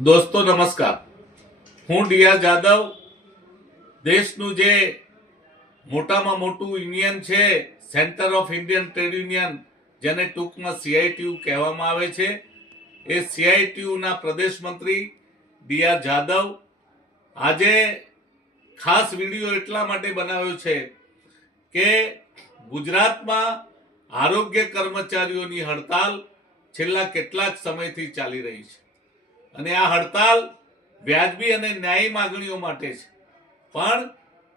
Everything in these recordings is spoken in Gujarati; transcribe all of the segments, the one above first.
દોસ્તો નમસ્કાર, હું ડીઆર જાદવ. દેશનું જે મોટામાં મોટું યુનિયન છે centre of Indian trade union, જેને ટૂંકમાં CITU કહેવામાં આવે છે, એ CITUના પ્રદેશ મંત્રી ડીઆર જાદવ આજે ખાસ વિડીયો એટલા માટે બનાવ્યો છે કે ગુજરાતમાં આરોગ્ય કર્મચારીઓની હડતાલ છેલ્લા કેટલાક સમયથી ચાલી રહી છે અને આ હડતાલ વ્યાજબી અને ન્યાયી માગણીઓ માટે છે, પણ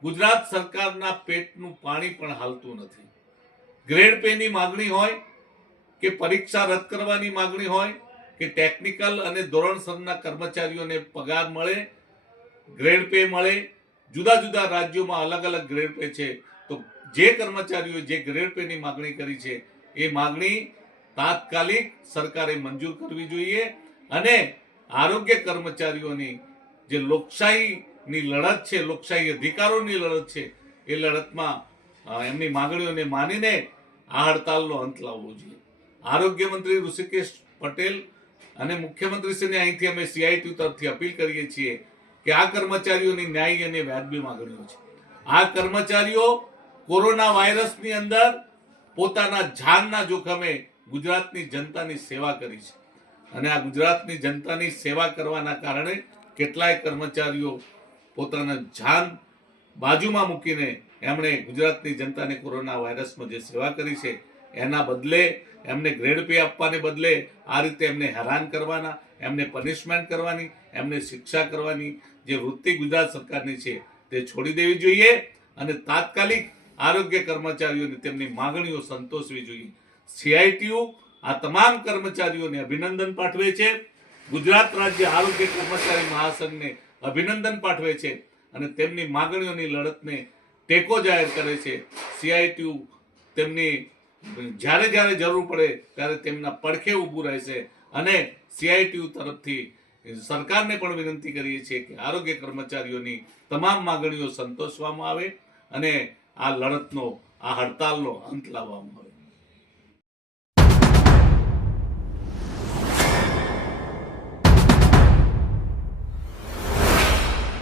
ગુજરાત સરકારના પેટનું પાણી પણ હાલતું નથી. ગ્રેડ પેની માગણી હોય કે પરીક્ષા રદ કરવાની માગણી હોય કે ટેકનિકલ અને ધોરણસરના કર્મચારીઓને પગાર મળે, ગ્રેડ પે મળે. જુદા જુદા રાજ્યોમાં અલગ અલગ ગ્રેડ પે છે, તો જે કર્મચારીઓ જે ગ્રેડ પેની માગણી કરી છે એ માગણી તાત્કાલિક સરકારે મંજૂર કરવી જોઈએ અને આરોગ્ય કર્મચારીઓની જે લોકશાહીની લડત છે, લોકશાહી અધિકારોની લડત છે, એ લડતમાં એમની માગણીઓને માનીને આ હડતાલનો અંત લાવવો જોઈએ. આરોગ્ય મંત્રી ઋષિકેશ પટેલ અને મુખ્યમંત્રીશ્રીને અહીંથી અમે CITU તરફથી અપીલ કરીએ છીએ કે આ કર્મચારીઓની ન્યાયી અને વ્યાજબી માગણીઓ છે. આ કર્મચારીઓ કોરોના વાયરસની અંદર પોતાના જાનના જોખમે ગુજરાતની જનતાની સેવા કરી છે અને આ ગુજરાતની જનતાની સેવા કરવાના કારણે કેટલાય કર્મચારીઓ પોતાના જાન બાજુમાં મૂકીને એમણે ગુજરાતની જનતાને કોરોના વાયરસમાં જે સેવા કરી છે એના બદલે એમને ગ્રેડ પે આપવાને બદલે આ રીતે એમને હેરાન કરવાના, એમને પનિશમેન્ટ કરવાની, એમને શિક્ષા કરવાની જે વૃત્તિ ગુજરાત સરકારની છે તે છોડી દેવી જોઈએ અને તાત્કાલિક આરોગ્ય કર્મચારીઓને તેમની માગણીઓ સંતોષવી જોઈએ. CITU આ તમામ કર્મચારીઓને અભિનંદન પાઠવે છે, ગુજરાત રાજ્ય આરોગ્ય કર્મચારી મહાસંઘને અભિનંદન પાઠવે છે અને તેમની માગણીઓની લડતને ટેકો જાહેર કરે છે. CITU તેમની જ્યારે જ્યારે જરૂર પડે ત્યારે તેમના પડખે ઊભું રહેશે અને CITU તરફથી સરકારને પણ વિનંતી કરીએ છીએ કે આરોગ્ય કર્મચારીઓની તમામ માગણીઓ સંતોષવામાં આવે અને આ લડતનો, આ હડતાલનો અંત લાવવામાં આવે.